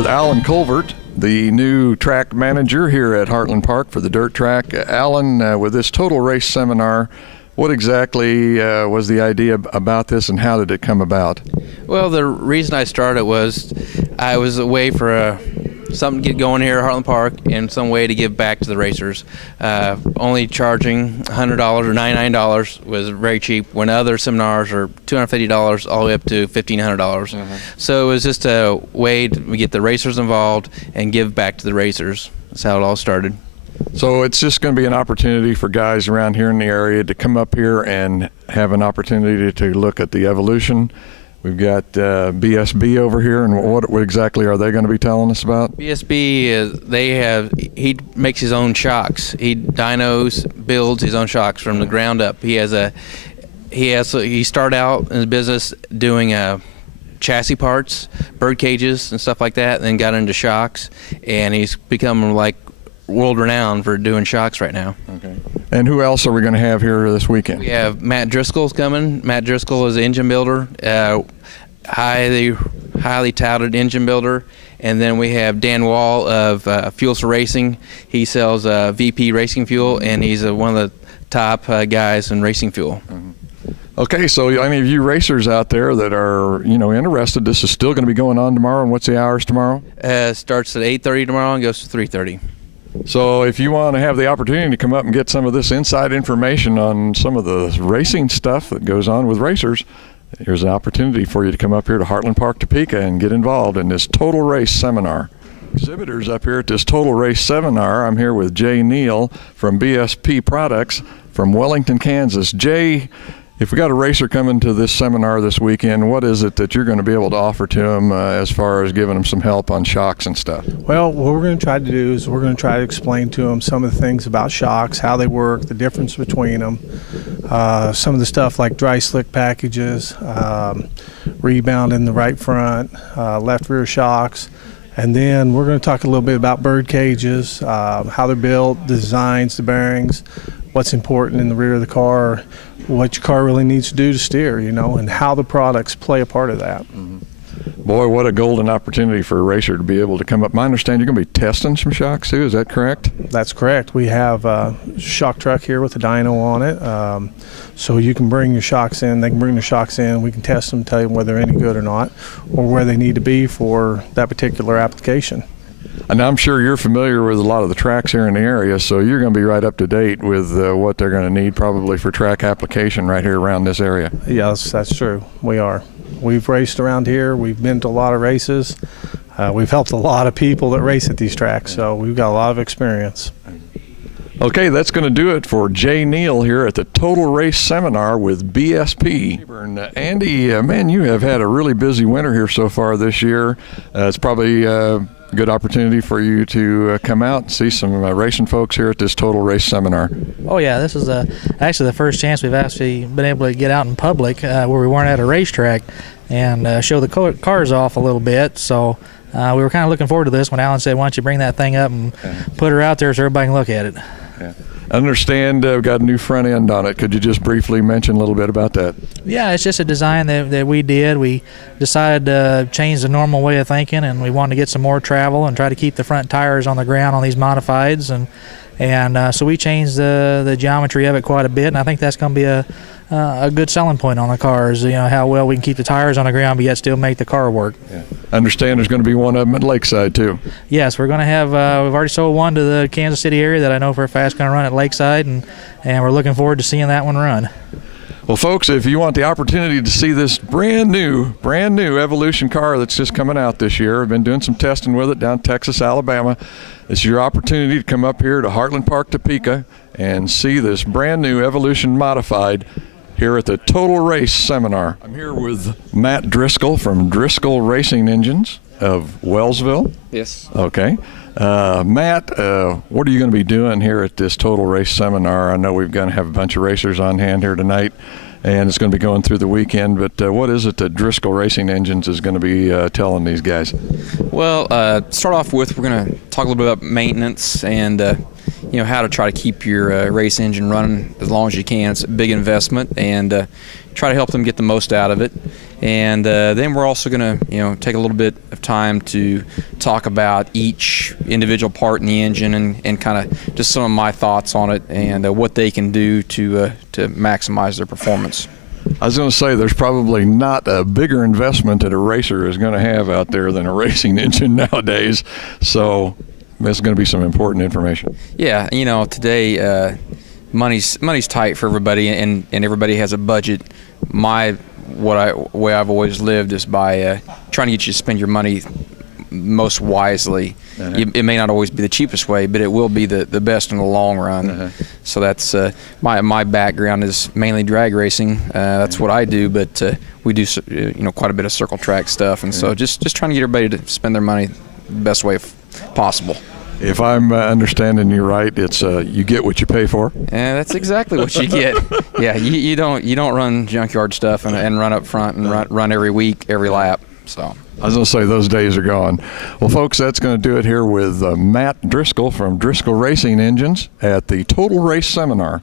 With Alan Colvert, the new track manager here at Heartland Park for the dirt track. Alan, with this total race seminar, what exactly was the idea about this and how did it come about? Well, the reason I started was I was away for something to get going here at Heartland Park and some way to give back to the racers. Only charging $100 or $99 was very cheap when other seminars are $250 all the way up to $1,500. So it was just a way to get the racers involved and give back to the racers. That's how it all started. So it's just going to be an opportunity for guys around here in the area to come up here and have an opportunity to look at the evolution. We've got BSB over here, and what exactly are they going to be telling us about? BSB is he makes his own shocks. He builds his own shocks from the ground up. He started out in the business doing chassis parts, bird cages and stuff like that, and then got into shocks, and he's become like world-renowned for doing shocks right now. Okay. And who else are we going to have here this weekend? We have Matt Driscoll's coming. Matt Driscoll is an engine builder, highly touted engine builder. And then we have Dan Wall of Fuels for Racing. He sells VP racing fuel, and he's one of the top guys in racing fuel. Okay, so any of you racers out there that are interested, this is still going to be going on tomorrow. And what's the hours tomorrow? Starts at 8:30 tomorrow and goes to 3:30. So if you want to have the opportunity to come up and get some of this inside information on some of the racing stuff that goes on with racers, here's an opportunity for you to come up here to Heartland Park, Topeka and get involved in this total race seminar. Exhibitors up here at this total race seminar, I'm here with Jay Neal from BSP Products from Wellington, Kansas. Jay, if we got a racer coming to this seminar this weekend, what is it that you're going to be able to offer to them as far as giving them some help on shocks and stuff? Well, what we're going to try to do is we're going to try to explain to them some of the things about shocks, how they work, the difference between them, some of the stuff like dry slick packages, rebound in the right front, left rear shocks, and then we're going to talk a little bit about bird cages, how they're built, the designs, the bearings, what's important in the rear of the car, what your car really needs to do to steer, and how the products play a part of that. Boy, what a golden opportunity for a racer to be able to come up. I understand you're going to be testing some shocks too, is that correct? That's correct. We have a shock truck here with a dyno on it, so you can bring your shocks in, they can bring their shocks in, we can test them, tell you whether they're any good or not, or where they need to be for that particular application. And I'm sure you're familiar with a lot of the tracks here in the area, so you're going to be right up to date with what they're going to need probably for track application right here around this area. Yes, that's true. We are. We've raced around here. We've been to a lot of races. We've helped a lot of people that race at these tracks, so we've got a lot of experience. Okay, that's going to do it for Jay Neal here at the Total Race Seminar with BSP. Andy, man, you have had a really busy winter here so far this year. It's probably good opportunity for you to come out and see some racing folks here at this Total Race Seminar. Oh yeah, this is actually the first chance we've actually been able to get out in public where we weren't at a racetrack and show the cars off a little bit. So we were kind of looking forward to this when Alan said, why don't you bring that thing up and put her out there so everybody can look at it. Yeah. I understand we've got a new front end on it. Could you just briefly mention a little bit about that? Yeah, it's just a design that we did. We decided to change the normal way of thinking, and we wanted to get some more travel and try to keep the front tires on the ground on these modifieds. And so we changed the geometry of it quite a bit, and I think that's going to be a good selling point on the cars, how well we can keep the tires on the ground but yet still make the car work. Yeah. I understand there's going to be one of them at Lakeside too. Yes, we're going to have, we've already sold one to the Kansas City area that I know for a fact is going to run at Lakeside, and we're looking forward to seeing that one run. Well, folks, if you want the opportunity to see this brand new Evolution car that's just coming out this year, I've been doing some testing with it down in Texas, Alabama. It's your opportunity to come up here to Heartland Park, Topeka, and see this brand new Evolution modified here at the Total Race Seminar. I'm here with Matt Driscoll from Driscoll Racing Engines of Wellsville. Yes. Okay. Matt, what are you going to be doing here at this Total Race Seminar? I know we're going to have a bunch of racers on hand here tonight, and it's going to be going through the weekend, but what is it that Driscoll Racing Engines is going to be telling these guys? Well, to start off with, we're going to talk a little bit about maintenance and how to try to keep your race engine running as long as you can. It's a big investment, and try to help them get the most out of it. And then we're also going to, take a little bit of time to talk about each individual part in the engine and kind of just some of my thoughts on it and what they can do to maximize their performance. I was going to say there's probably not a bigger investment that a racer is going to have out there than a racing engine nowadays. So that's going to be some important information. Yeah, today money's tight for everybody, and everybody has a budget. Way I've always lived is by trying to get you to spend your money most wisely. It may not always be the cheapest way, but it will be the best in the long run. So that's my background is mainly drag racing. That's what I do, but we do quite a bit of circle track stuff, and so just trying to get everybody to spend their money the best way possible. If I'm understanding you right, it's you get what you pay for. Yeah, that's exactly what you get. Yeah, you don't run junkyard stuff and run up front and run every week, every lap. So I was going to say those days are gone. Well, folks, that's going to do it here with Matt Driscoll from Driscoll Racing Engines at the Total Race Seminar.